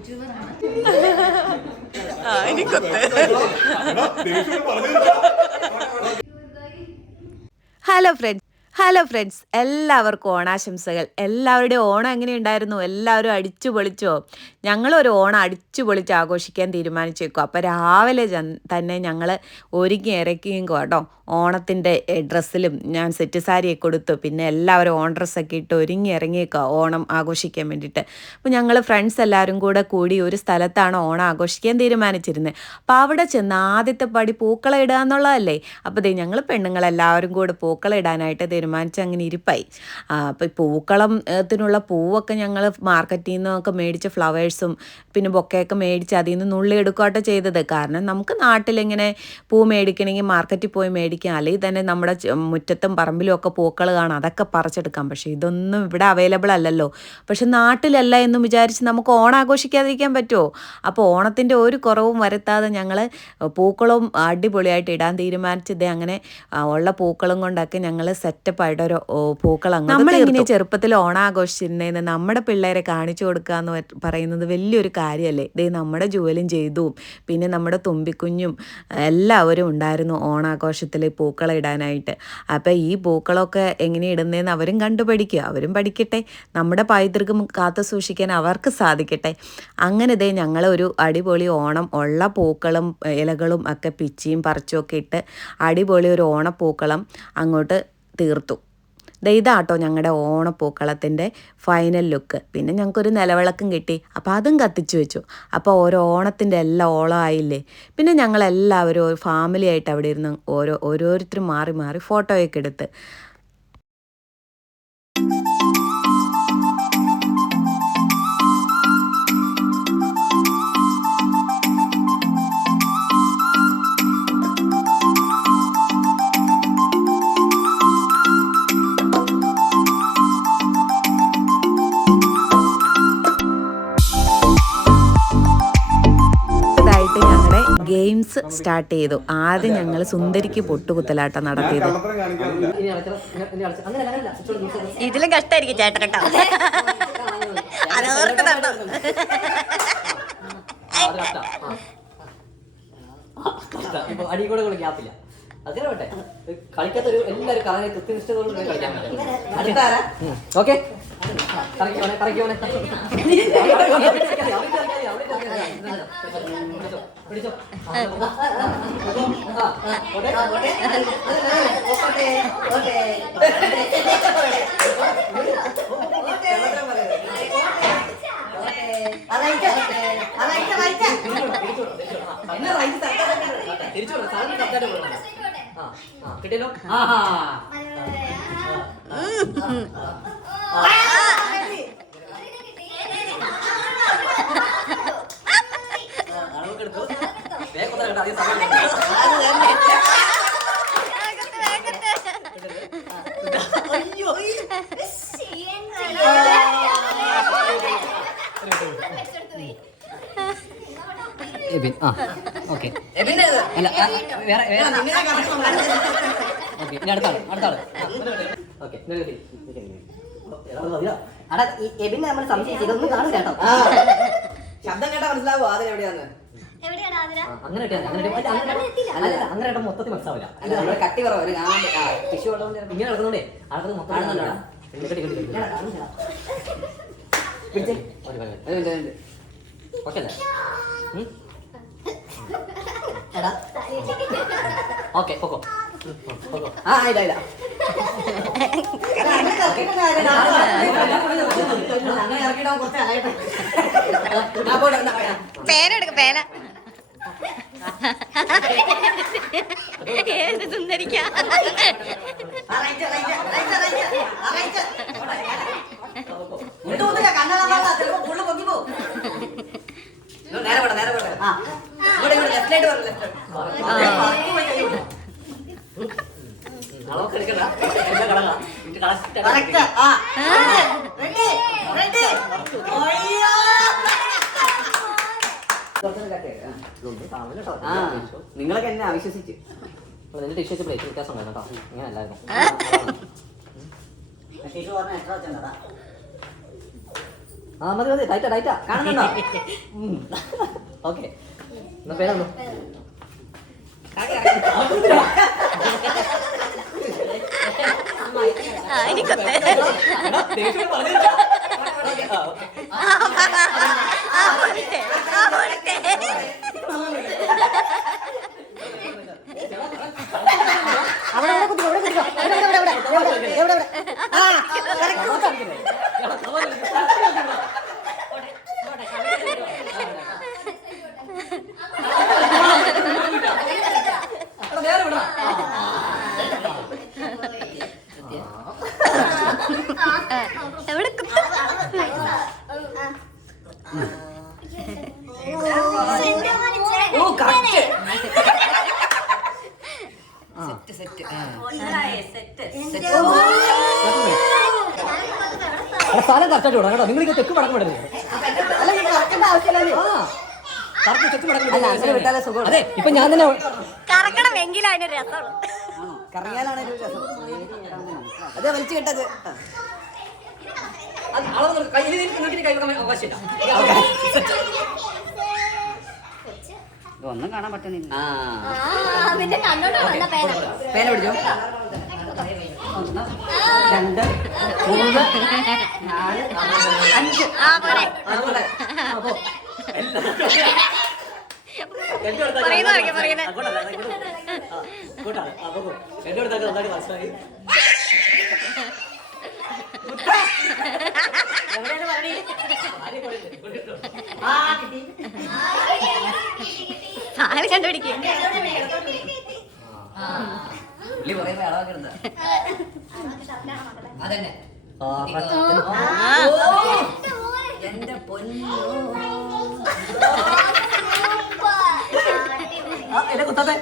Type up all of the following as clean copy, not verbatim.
Hello friends, എല്ലാവർക്കും ഓണാശംസകൾ. എല്ലാവരുടെയും ഓണം എങ്ങനെയുണ്ടായിരുന്നു? എല്ലാവരും അടിച്ചു പൊളിച്ചോ? ഞങ്ങളൊരു ഓണം അടിച്ചു പൊളിച്ച് ആഘോഷിക്കാൻ തീരുമാനിച്ചേക്കും. അപ്പോൾ രാവിലെ തന്നെ ഞങ്ങൾ ഒരുങ്ങി ഇറക്കിയും കേട്ടോ. ഓണത്തിൻ്റെ ഡ്രസ്സിലും ഞാൻ സെറ്റ് സാരിയൊക്കെ കൊടുത്തു. പിന്നെ എല്ലാവരും ഓൺ ഡ്രസ്സൊക്കെ ഇട്ട് ഒരുങ്ങി ഇറങ്ങിയേക്കുക ഓണം ആഘോഷിക്കാൻ വേണ്ടിയിട്ട്. അപ്പോൾ ഞങ്ങൾ ഫ്രണ്ട്സ് എല്ലാവരും കൂടി ഒരു സ്ഥലത്താണ് ഓണം ആഘോഷിക്കാൻ തീരുമാനിച്ചിരുന്നത്. അപ്പോൾ അവിടെ ചെന്ന് ആദ്യത്തെ പടി പൂക്കളം ഇടുക എന്നുള്ളതല്ലേ. അപ്പോൾ ഞങ്ങൾ പെണ്ണുങ്ങളെല്ലാവരും കൂടെ പൂക്കളം ഇടാനായിട്ട് തീരുമാനിച്ച് അങ്ങനെ ഇരിപ്പായി. അപ്പോൾ ഈ പൂക്കളത്തിനുള്ള പൂവൊക്കെ ഞങ്ങൾ മാർക്കറ്റിൽ നിന്നൊക്കെ മേടിച്ച ഫ്ലവേഴ്സും പിന്നെ ബൊക്കയൊക്കെ മേടിച്ച് അതിൽ നിന്ന് നുള്ളി എടുക്കുകയാട്ടോ ചെയ്തത്. കാരണം നമുക്ക് നാട്ടിലിങ്ങനെ പൂ മേടിക്കണമെങ്കിൽ മാർക്കറ്റിൽ പോയി മേടിക്കാം, അല്ലെങ്കിൽ തന്നെ നമ്മുടെ മുറ്റത്തും പറമ്പിലും ഒക്കെ പൂക്കൾ കാണാം, അതൊക്കെ പറിച്ചെടുക്കാം. പക്ഷേ ഇതൊന്നും ഇവിടെ അവൈലബിൾ അല്ലല്ലോ. പക്ഷെ നാട്ടിലല്ല എന്നും വിചാരിച്ച് നമുക്ക് ഓണം ആഘോഷിക്കാതിരിക്കാൻ പറ്റുമോ? അപ്പോൾ ഓണത്തിൻ്റെ ഒരു കുറവും വരുത്താതെ ഞങ്ങൾ പൂക്കളവും അടിപൊളിയായിട്ട് ഇടാൻ തീരുമാനിച്ചത്. അങ്ങനെ ഉള്ള പൂക്കളും കൊണ്ടൊക്കെ ഞങ്ങൾ സെറ്റപ്പായിട്ട് ഒരു പൂക്കളം നമ്മളിങ്ങനെ ചെറുപ്പത്തിൽ ഓണം ആഘോഷിച്ചിരുന്നതെന്ന് നമ്മുടെ പിള്ളേരെ കാണിച്ചു കൊടുക്കുക എന്ന് പറയുന്നത് വലിയൊരു കാര്യമല്ലേ. ഇതേ നമ്മുടെ ജോലിയും ചെയ്തു, പിന്നെ നമ്മുടെ തുമ്പിക്കുഞ്ഞും എല്ലാവരും ഉണ്ടായിരുന്നു ഓണാഘോഷത്തിൽ പൂക്കളം ഇടാനായിട്ട്. അപ്പോൾ ഈ പൂക്കളമൊക്കെ എങ്ങനെ ഇടുന്നതെന്ന് അവരും കണ്ടുപഠിക്കുക, അവരും പഠിക്കട്ടെ, നമ്മുടെ പൈതൃകം കാത്തു സൂക്ഷിക്കാൻ അവർക്ക് സാധിക്കട്ടെ. അങ്ങനെ ഇതേ ഞങ്ങളൊരു അടിപൊളി ഓണം ഉള്ള പൂക്കളും ഇലകളും ഒക്കെ പിച്ചിയും പറിച്ചുമൊക്കെ ഇട്ട് അടിപൊളി ഒരു ഓണപ്പൂക്കളം അങ്ങോട്ട് തീർത്തു. ഇതാട്ടോ ഞങ്ങളുടെ ഓണപ്പൂക്കളത്തിൻ്റെ ഫൈനൽ ലുക്ക്. പിന്നെ ഞങ്ങൾക്കൊരു നിലവിളക്കും കിട്ടി, അപ്പോൾ അതും കത്തിച്ചു വെച്ചു. അപ്പോൾ ഓരോ ഓണത്തിൻ്റെ എല്ലാം ഓളമായില്ലേ. പിന്നെ ഞങ്ങളെല്ലാവരും ഒരു ഫാമിലി ആയിട്ട് അവിടെ ഇരുന്ന് ഓരോരുത്തരും മാറി മാറി ഫോട്ടോയൊക്കെ എടുത്ത്. ഗെയിംസ് സ്റ്റാർട്ട് ചെയ്തു. ആദ്യം ഞങ്ങൾ സുന്ദരിക്ക് പൊട്ടുകുത്തലാട്ടം നടത്തിയത്. ഇതിലും കഷ്ടായിരിക്കും ചേട്ടൻ കേട്ടോ. അടികൂടെ ഗ്യാപ്പില്ല. അങ്ങനെ വേട്ടെ കളിക്കാത്തൊരു എല്ലാവരും കളനെ കൃത്യനിഷ്ഠതയോട് കളിക്കാൻ ഓക്കെ. പിടിച്ചോ. തിരിച്ചു കിട്ടിയല്ലോ. എബിൻ ഓക്കെ. അല്ല വേറെ ഓക്കെ. ഇനി അടുത്താള് ഓക്കെ. അടാ എബിനെ നമ്മൾ സംശയിച്ചു, ഇതൊന്നും കാണും കേട്ടോ. ശബ്ദം കേട്ടാ മനസ്സിലാവോ അതിലെവിടെയാന്ന്? അങ്ങനെ മൊത്തത്തിൽ മനസ്സിലാവില്ല. കട്ടി കുറവ് ടിഷ്യൂ ഉള്ളതുകൊണ്ട് ഇങ്ങനെ നടക്കുന്നോണ്ടേ ആൾക്കാർ മൊത്തം ഓക്കെ അല്ലേ? ഓക്കെ പോക്കോ. ഇല്ല പേനെടുക്ക പേന. ഏത് സുന്ദരിക്കാ. നിങ്ങളൊക്കെ എന്നെ അവിശ്വസിച്ച് നിന്റെ ടിഷ്യൂ പ്ലേറ്റ് വ്യത്യാസം ഉണ്ടായിരുന്നു കേട്ടോ. ഇങ്ങനെ അല്ലായിരുന്നു. ടിഷ്യൂ പറഞ്ഞാൽ എത്ര വെച്ചാ ആ മതി മതി ടൈറ്റാ കാണുന്നുണ്ടോ? ഓക്കെ എന്നാ പേരാണോ? സ്ഥലം കറക്റ്റായിട്ട് വിടാം കേട്ടോ. നിങ്ങൾ തെക്ക് മടക്കം വിടരുത്. അതെ ഇപ്പൊ ഞാൻ തന്നെ കറക്കണമെങ്കിൽ അതിനൊരു രസമുള്ളൂ. കറങ്ങിയാലാണ് ഒരു രസം. അത് വലിച്ചു കെട്ടത് ഒന്നും കാണാൻ പറ്റുന്നില്ല. പേന പിടിച്ചോ. 1 2 3 4 5 അതുപോലെ കണ്ടുപിടിക്കും. അതന്നെ എന്റെ പൊന്നു എന്നെ കുത്താതെ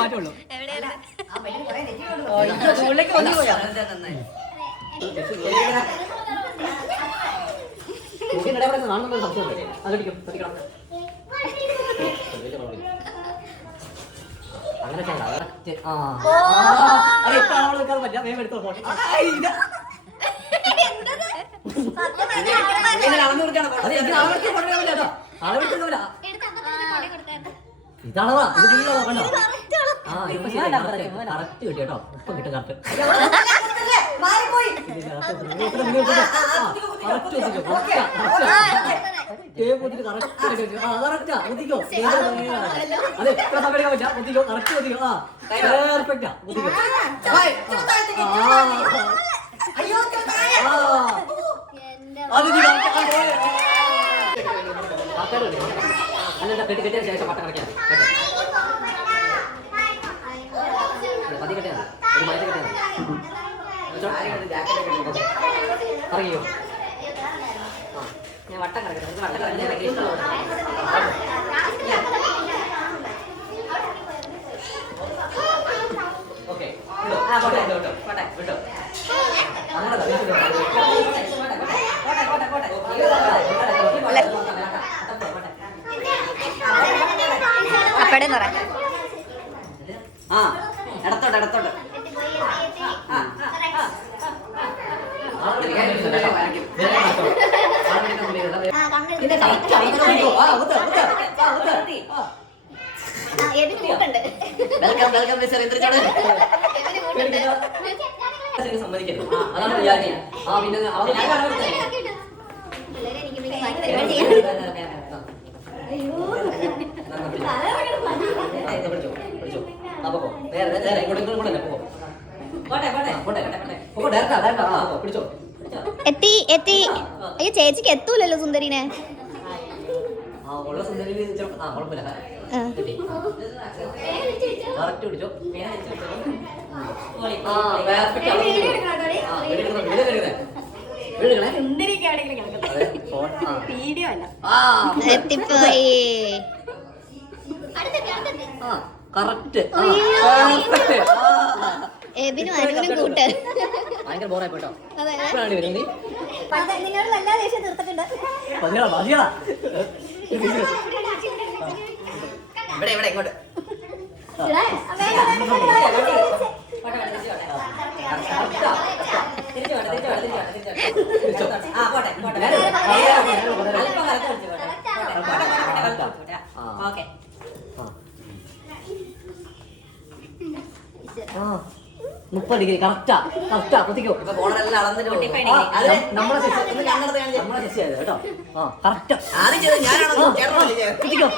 മാറ്റുള്ളൂ. അങ്ങനെ ഇതാണോ കറക്റ്റ് കിട്ടി കേട്ടോ. ഇപ്പം കിട്ടും കറക്റ്റ്. അതെ എത്ര സമയം പറ്റാ ഒത്തിക്കോ കറക്റ്റ് ഒത്തിക്കോ. ആ പെർഫെക്റ്റാ ഒത്തിക്കോ. അല്ല കെട്ടിയ ശേഷം പട്ട കളിക്കാൻ പതി കെട്ടിയാ ഒരു മൈറ്റ് കെട്ടിയാ അറിയോ? ഞാൻ വട്ടം കളിക്കട്ടെ. വട്ടം കളിക്കാൻ ഓക്കെ വിട്ടോ. അപ്പടെ പറ. ആ ഇടത്തോട്ട് വെൽക്കം മിസ്റ്റർ ഇന്ദ്രചോട്. സമ്മതിക്കരുത്. അതാണ് വിചാരിക്കുക. ആ പിന്നെ എത്തി. അയ്യോ ചേച്ചിക്ക് എത്തൂലല്ലോ സുന്ദരിനെ. എത്തിപ്പോയി. എബിനും ആരെങ്കിലും കൂട്ട്. ഭയങ്കര ബോറായി പോട്ടോ. നിങ്ങളുടെ എല്ലാ ദേഷ്യം തീർത്തിട്ടുണ്ട്. ഇവിടെ ഇങ്ങോട്ട് ഓക്കെ 30 ഡിഗ്രി കറക്റ്റാ കുത്തിക്കോ. നമ്മളെ ശിഷ്യായത് കേട്ടോ. കറക്റ്റ് കുത്തിക്കോ.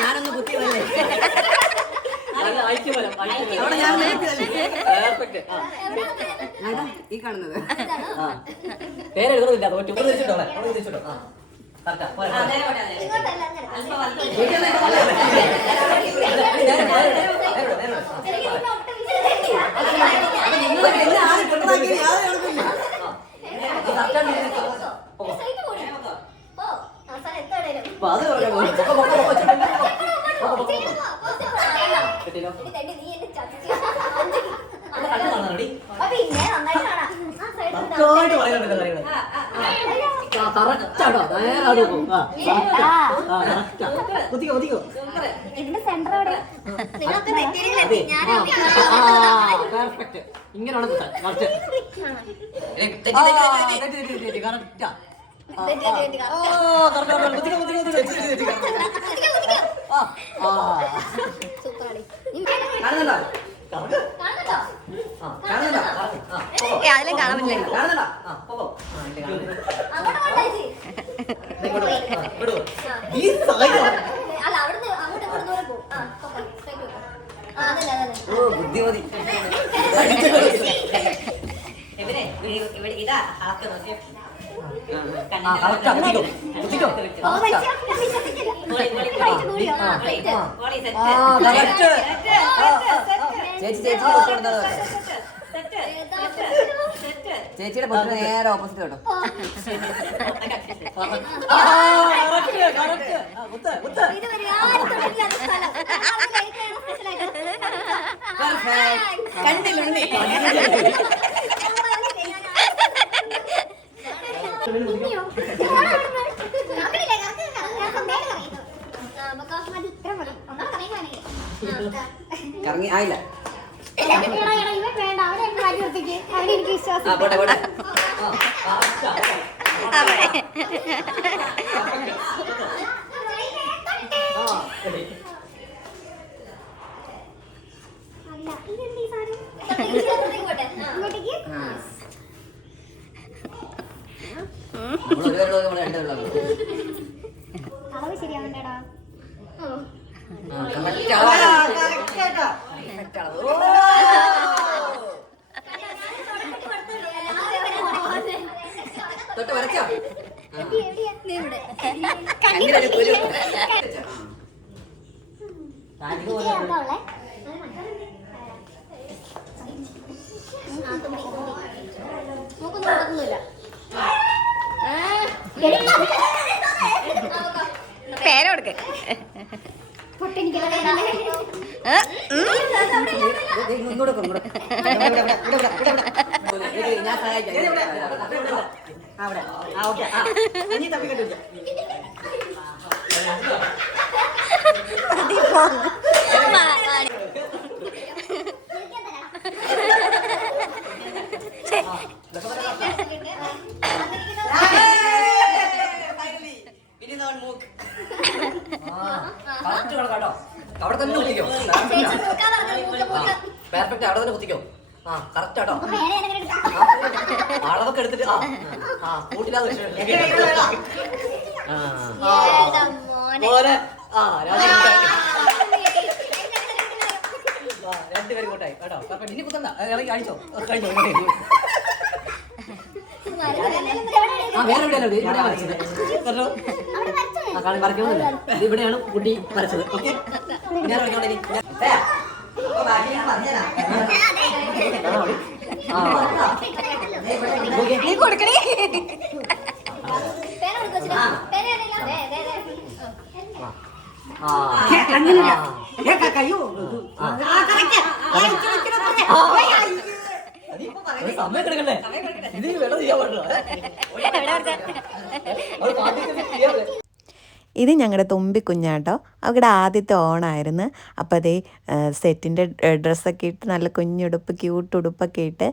ഞാനൊന്ന് കുത്തി ഈ കാണുന്നത് പേരെഴുതുന്നില്ല ഇങ്ങനെയാണ് അതിലും കാണാൻ പറ്റില്ല. ബുദ്ധിമതി ചേച്ചിയുടെ പൊട്ടിന് നേരെ ഓപ്പോസിറ്റ് കേട്ടോ. കറങ്ങി ആയില്ല. പോട്ടെ പോട്ടെ. ശരിയാവണ്ടടാ. തൊട്ട് വരച്ചോ. പേരെടുക്ക ഞാൻ സഹായിക്കാം. അവിടെ ഇനി തപ്പിക്കിട്ടില്ല. അവിടെ തന്നെ കുത്തിക്കോ. പെർഫെക്റ്റ് അവിടെ തന്നെ കുത്തിക്കോ. കറക്റ്റ് കേട്ടോ. അളവൊക്കെ എടുത്തിട്ട് കൂട്ടില്ലാതെ രണ്ടുപേരും കൂട്ടായി കേട്ടോ. ഇനി കുത്തണ്ട, ഇറങ്ങി അടിച്ചോ. കഴിഞ്ഞോ. വേറെ എവിടെയല്ലോ ഇവിടെ വരച്ചത് കേട്ടോ. കളി വരയ്ക്കണമെന്നില്ല, ഇത് ഇവിടെയാണ് കുട്ടി വരച്ചത്. ഓക്കെ, ഞാൻ വരയ്ക്കോട്ടെ. നീ കൊടുക്കണേ. അങ്ങനെ സമയം കിടക്കണ്ടേ? ഇത് വേണം ചെയ്യാൻ പാടില്ല. അവള് പാട്ടിക്ക് ചെയ്യാതെ. ഇത് ഞങ്ങളുടെ തുമ്പിക്കുഞ്ഞാട്ടോ. അവിടെ ആദ്യത്തെ ഓണമായിരുന്നു. അപ്പോൾ അതേ സെറ്റിൻ്റെ ഡ്രസ്സൊക്കെ ഇട്ട് നല്ല കുഞ്ഞുടുപ്പ് ക്യൂട്ട് ഉടുപ്പൊക്കെ ഇട്ട്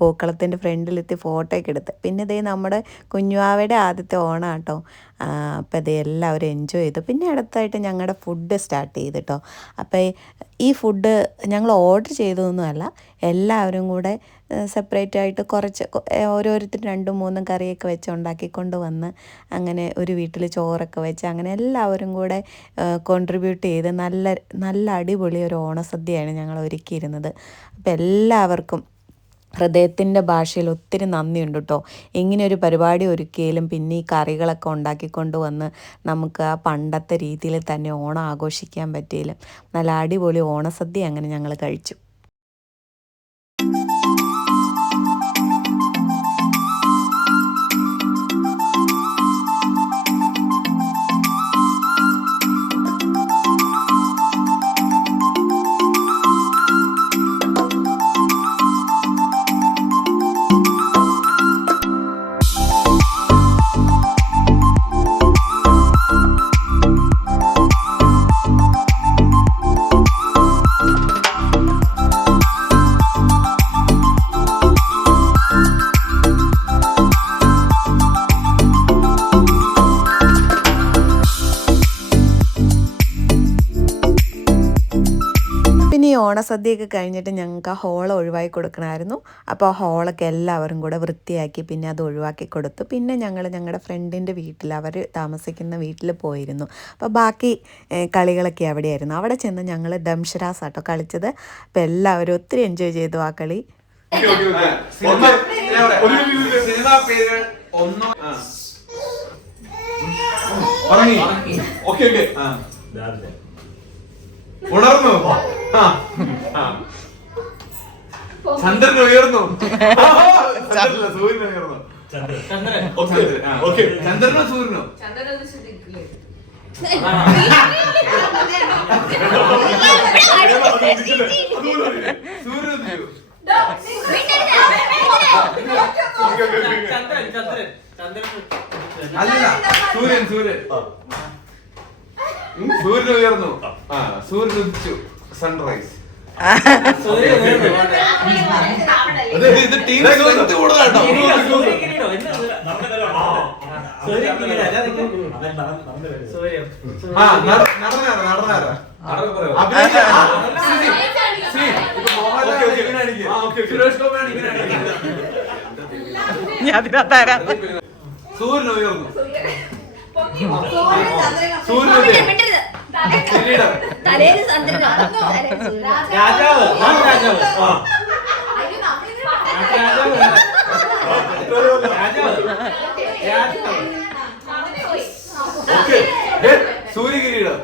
പൂക്കളത്തിൻ്റെ ഫ്രണ്ടിലെത്തി ഫോട്ടോയൊക്കെ എടുത്ത്. പിന്നെ ഇതേ നമ്മുടെ കുഞ്ഞുവാവയുടെ ആദ്യത്തെ ഓണാട്ടോ. അപ്പോൾ ഇത് എല്ലാവരും എൻജോയ് ചെയ്തു. പിന്നെ അടുത്തായിട്ട് ഞങ്ങളുടെ ഫുഡ് സ്റ്റാർട്ട് ചെയ്തു കേട്ടോ. അപ്പോൾ ഈ ഫുഡ് ഞങ്ങൾ ഓർഡർ ചെയ്തതൊന്നുമല്ല, എല്ലാവരും കൂടെ സെപ്പറേറ്റ് ആയിട്ട് കുറച്ച് ഓരോരുത്തർ 2-3 കറിയൊക്കെ വെച്ച് ഉണ്ടാക്കിക്കൊണ്ട് വന്ന് അങ്ങനെ ഒരു വീട്ടിൽ ചോറൊക്കെ വെച്ച് അങ്ങനെ എല്ലാവരും കൂടെ കോൺട്രിബ്യൂട്ട് ചെയ്ത് നല്ല അടിപൊളി ഒരു ഓണസദ്യയാണ് ഞങ്ങൾ ഒരുക്കിയിരുന്നത്. അപ്പോൾ എല്ലാവർക്കും ഹൃദയത്തിൻ്റെ ഭാഷയിൽ ഒത്തിരി നന്ദിയുണ്ട് കേട്ടോ. ഇങ്ങനെയൊരു പരിപാടി ഒരുക്കിയാലും പിന്നെ ഈ കറികളൊക്കെ ഉണ്ടാക്കിക്കൊണ്ട് വന്ന് നമുക്ക് ആ പണ്ടത്തെ രീതിയിൽ തന്നെ ഓണം ആഘോഷിക്കാൻ പറ്റിയാലും നല്ല അടിപൊളി ഓണസദ്യ അങ്ങനെ ഞങ്ങൾ കഴിച്ചു. പിന്നെ ഈ ഓണസദ്യയൊക്കെ കഴിഞ്ഞിട്ട് ഞങ്ങൾക്ക് ആ ഹോള് ഒഴിവാക്കി കൊടുക്കണമായിരുന്നു. അപ്പോൾ ആ ഹോളൊക്കെ എല്ലാവരും കൂടെ വൃത്തിയാക്കി പിന്നെ അത് ഒഴിവാക്കി കൊടുത്തു. പിന്നെ ഞങ്ങൾ ഞങ്ങളുടെ ഫ്രണ്ടിൻ്റെ വീട്ടിൽ, അവർ താമസിക്കുന്ന വീട്ടിൽ പോയിരുന്നു. അപ്പോൾ ബാക്കി കളികളൊക്കെ അവിടെയായിരുന്നു. അവിടെ ചെന്ന് ഞങ്ങൾ ദംഷരാസ് ആട്ടോ കളിച്ചത്. അപ്പോൾ എല്ലാവരും ഒത്തിരി എൻജോയ് ചെയ്തു ആ കളി. ഉണർന്നു, ചന്ദ്രൻ ഉയർന്നു, സൂര്യൻ ഉയർന്നു, ചന്ദ്രനോ സൂര്യനോ? അല്ല, സൂര്യൻ സൂര്യൻ സൂര്യൻ ഉയർന്നു, സൂര്യൻ ഉദിച്ചു, സൺറൈസ്. ഇത് ടീം സ്ട്രെങ്ത് കൂടുതലാട്ടോ. സൂര്യൻ ഉയർന്നു, സൂര്യൻ സൂര്യകിരീടം,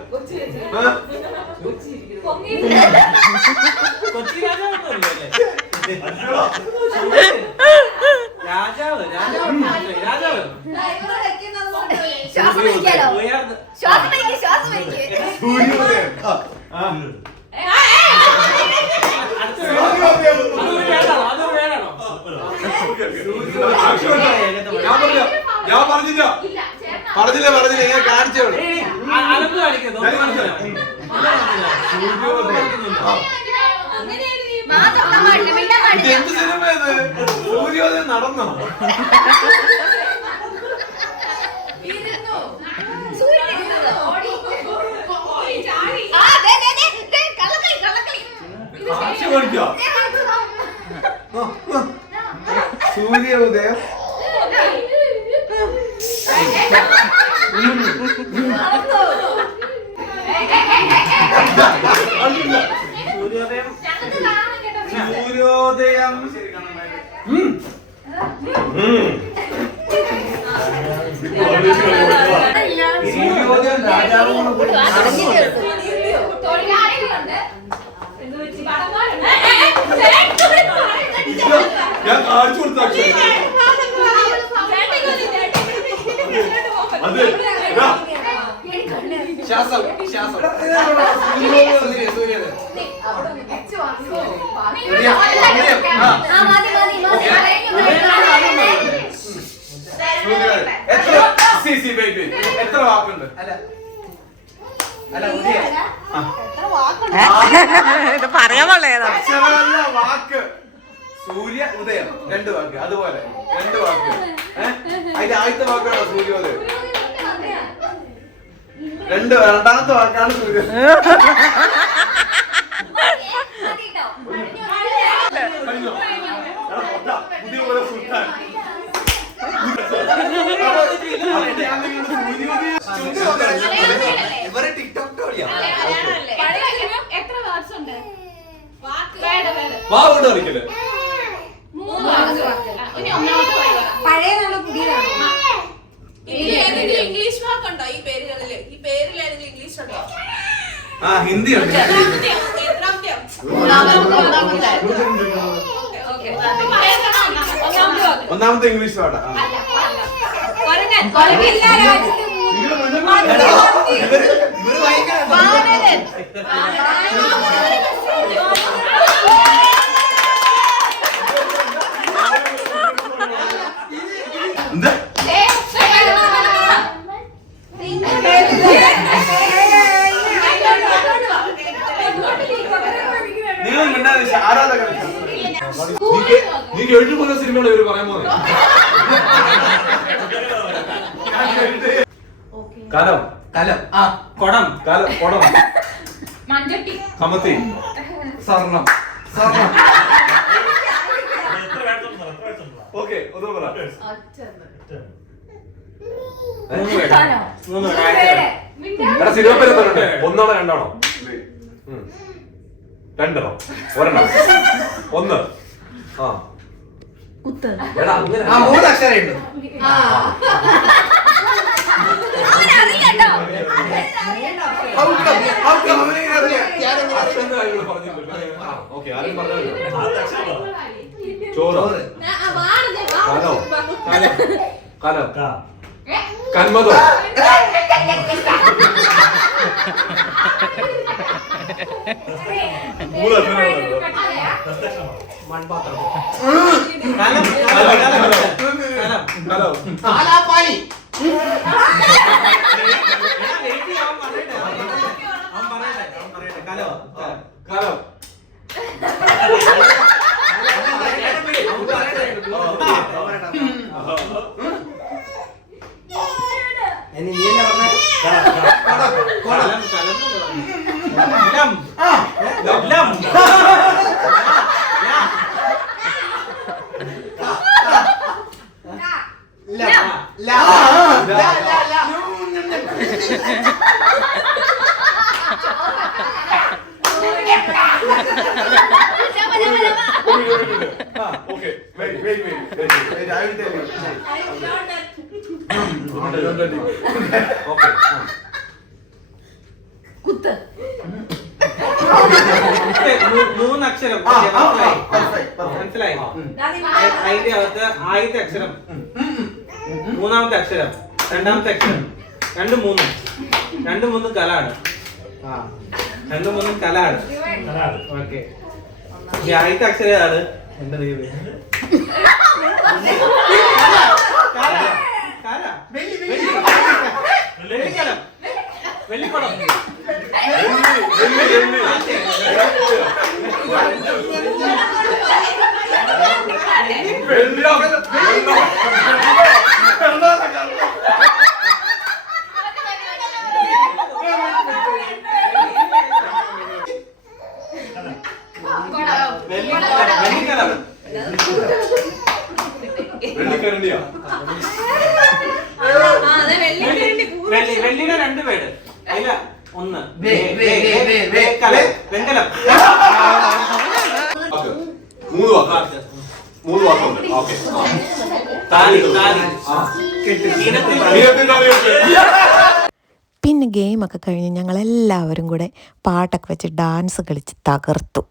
രാജാവ് ഞാൻ പറഞ്ഞില്ല ഇങ്ങനെ കാണിച്ചോ. എന്ത് സിനിമ ഇത്? സൂര്യോദയം നടന്നോ? സൂര്യോദയം സൂര്യോദയം സൂര്യോദയം രാജാവിനോട് ഞാൻ കാണിച്ചു കൊടുത്ത അത് ശ്വാസം ശ്വാസം സൂര്യോദയം എത്ര വാക്കുണ്ട്? ഇത് പറയാൻ പാടില്ല. അക്ഷരമല്ല വാക്ക്. സൂര്യ ഉദയം 2 വാക്ക്. അതുപോലെ 2 വാക്ക്. അതിന്റെ ആദ്യത്തെ വാക്കാണോ സൂര്യോദയം? രണ്ടാമത്തെ വാക്കാണ് സൂര്യോദയം. പുതിയ പോലെ സുൽത്താൻ. ഇവരെ ടിക്ടോക്ക് വാവുണ്ട് കളിക്കല്. പഴയതാണോ പുതിയതാണോ? ഇംഗ്ലീഷ് വാക്കുണ്ടോ ഈ പേരുകളില്? ഈ പേരിൽ ഏതെങ്കിലും ഇംഗ്ലീഷ് ഉണ്ടോ? ഹിന്ദി ഉണ്ട്. ഒന്നാമത്തെ ഇംഗ്ലീഷ് പാട്ടാ. എന്താ നിങ്ങൾ ആരാധകർ നീ കേട്ടു പോകുന്ന സിനിമയുടെ പേര് പറയാൻ പോകുന്നത്? കലം. കലം. കൊടം. കലം. കൊടം. മഞ്ചട്ടി. കമത്തി. സ്വർണം. സ്വർണം. ഓക്കെ ഒന്നും പറ. എടാ സിനിമ പേര് പറഞ്ഞിട്ട് 1 ആണോ 2 ആണോ? 2 ഒരെണ്ണം 1. എടാ അങ്ങനെ 3 അക്ഷരമുണ്ട്. ചോറ്. കലം. കന്മതം. മൺപാത്രം. പാനി. കലം. നീ എന്നെ പറഞ്ഞ Okay, wait. I will tell you. Okay. കുത്ത്. 3 അക്ഷരം. മനസ്സിലായി? അതിന്റെ അകത്ത് ആദ്യത്തെ അക്ഷരം, മൂന്നാമത്തെ അക്ഷരം, രണ്ടാമത്തെ അക്ഷരം, 2, 3 കലാണ്. 2, 3 കലാണ്. ഓക്കെ. ഈ ആദ്യത്തെ അക്ഷരമാണ് എന്റെ ദൈവമേ. വെള്ളിക്കലം. വെള്ളിക്കുടം. വെള്ളിയുടെ 2 പേര്. അതില 1 വെങ്കലം. 3 വാക്കുണ്ട്. ഓക്കെ. പിന്നെ ഗെയിമൊക്കെ കഴിഞ്ഞ് ഞങ്ങളെല്ലാവരും കൂടെ പാട്ടൊക്കെ വെച്ച് ഡാൻസ് കളിച്ച് തകർത്തു.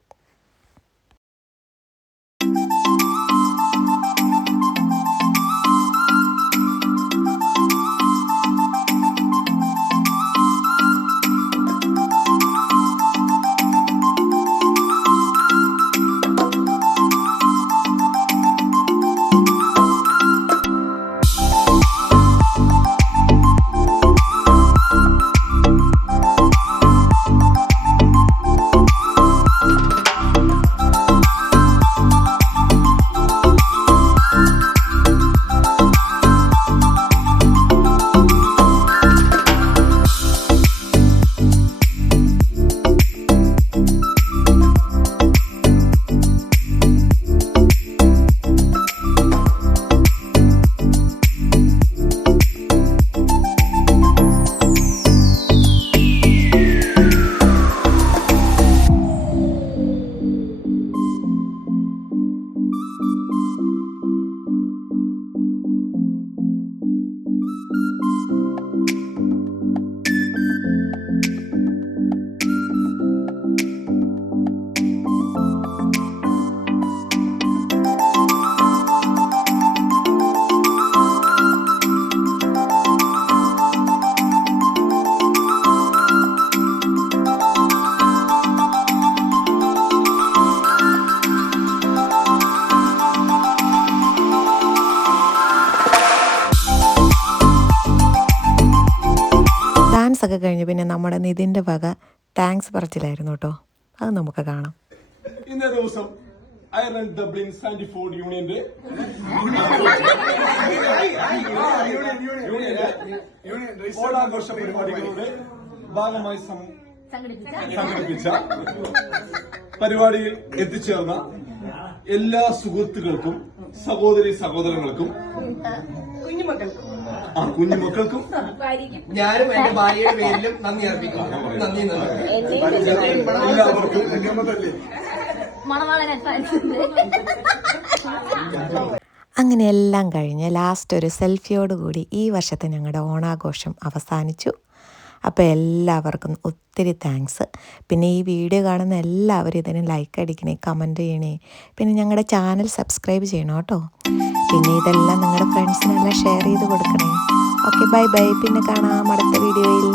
നിതിൻ്റെ വക താങ്ക്സ് പറച്ചിലായിരുന്നു കേട്ടോ. അത് നമുക്ക് കാണാം. ഇന്നേ ദിവസം അയർലൻഡ് ഡബ്ലിൻ സാൻഡിഫോർഡ് യൂണിയന്റെ ഓണാഘോഷ പരിപാടികളുടെ ഭാഗമായി സംഘടിപ്പിച്ച പരിപാടിയിൽ എത്തിച്ചേർന്ന എല്ലാ സുഹൃത്തുക്കൾക്കും സഹോദരി സഹോദരങ്ങൾക്കും കുഞ്ഞുമക്കൾക്കും ഞാനും എന്റെ ഭാര്യയുടെ പേരിലും നന്ദി അർപ്പിക്കുന്നു. നന്ദി എല്ലാവർക്കും അങ്ങനെ എല്ലാം കഴിഞ്ഞ് ലാസ്റ്റ് ഒരു സെൽഫിയോടുകൂടി ഈ വർഷത്തെ ഞങ്ങളുടെ ഓണാഘോഷം അവസാനിച്ചു. അപ്പോൾ എല്ലാവർക്കും ഒത്തിരി താങ്ക്സ്. പിന്നെ ഈ വീഡിയോ കാണുന്ന എല്ലാവരും ഇതിന് ലൈക്ക് അടിക്കണേ, കമൻറ്റ് ചെയ്യണേ, പിന്നെ ഞങ്ങളുടെ ചാനൽ സബ്സ്ക്രൈബ് ചെയ്യണം കേട്ടോ. പിന്നെ ഇതെല്ലാം നിങ്ങളുടെ ഫ്രണ്ട്സിനെല്ലാം ഷെയർ ചെയ്ത് കൊടുക്കണേ. Okay, bye bye. പിന്നെ കാണാം അടുത്ത വീഡിയോയിൽ.